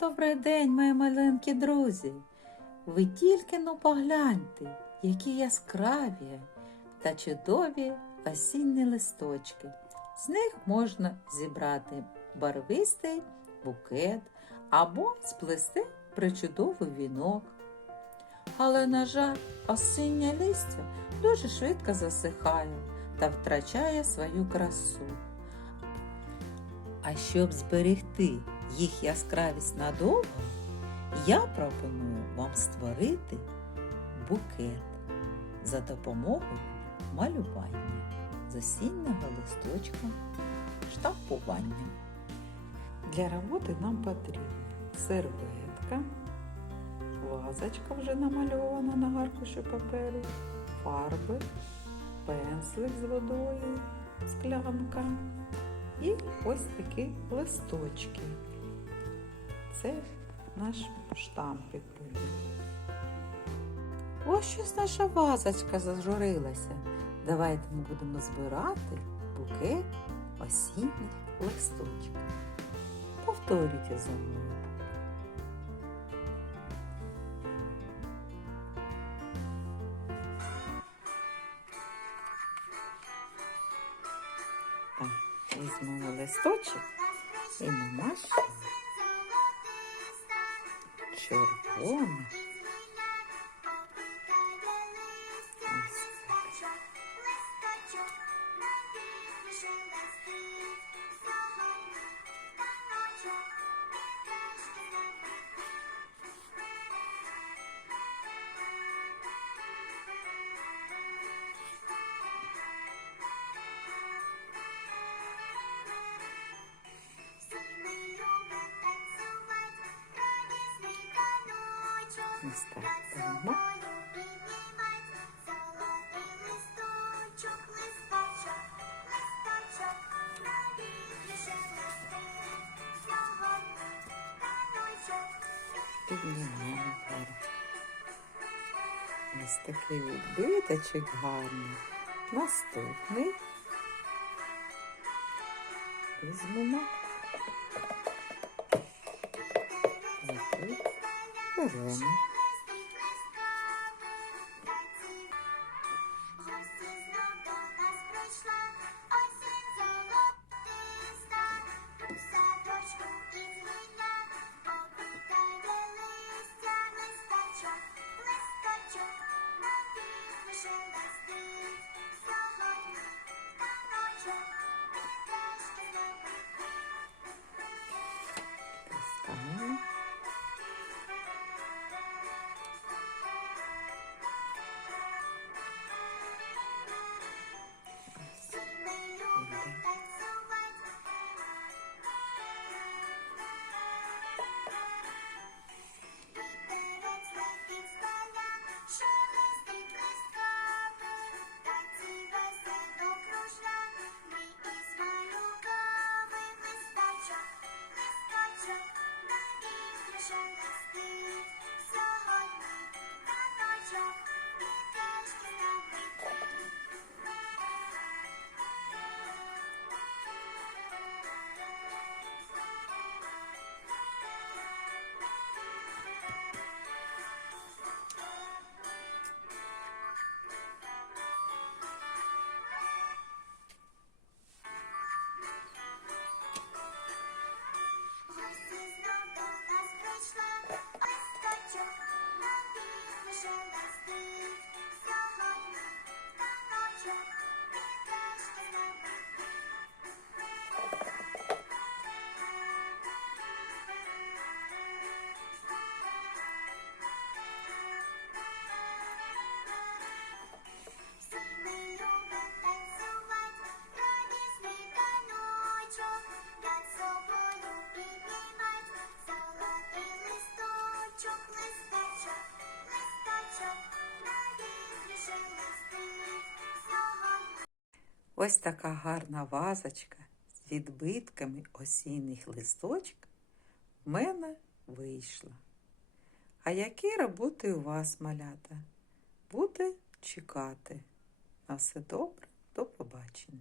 Добрий день, мої маленькі друзі. Ви тільки но погляньте, які яскраві та чудові осінні листочки. З них можна зібрати барвистий букет або сплести причудовий вінок. Але, на жаль, осіннє листя дуже швидко засихає та втрачає свою красу. А щоб зберегти їх яскравість надовго, я пропоную вам створити букет за допомогою малювання з осіннього листочка штампування. Для роботи нам потрібна серветка, вазочка вже намальована на аркуші паперу, фарби, пензлик з водою, склянка і ось такі листочки. Це наш штампик. Ось щось наша вазочка зажурилася. Давайте ми будемо збирати букет осінніх листочків. Повторюйте за мною. Візьмемо листочок і намашемо червоне. Ось так беремо. Піднімаємо вгору. Ось такий відбиточок гарний. Наступний. Візьмемо. Такий. そ。Ось така гарна вазочка з відбитками осінніх листочок в мене вийшла. А які роботи у вас, малята? Буде чекати. На все добре, до побачення.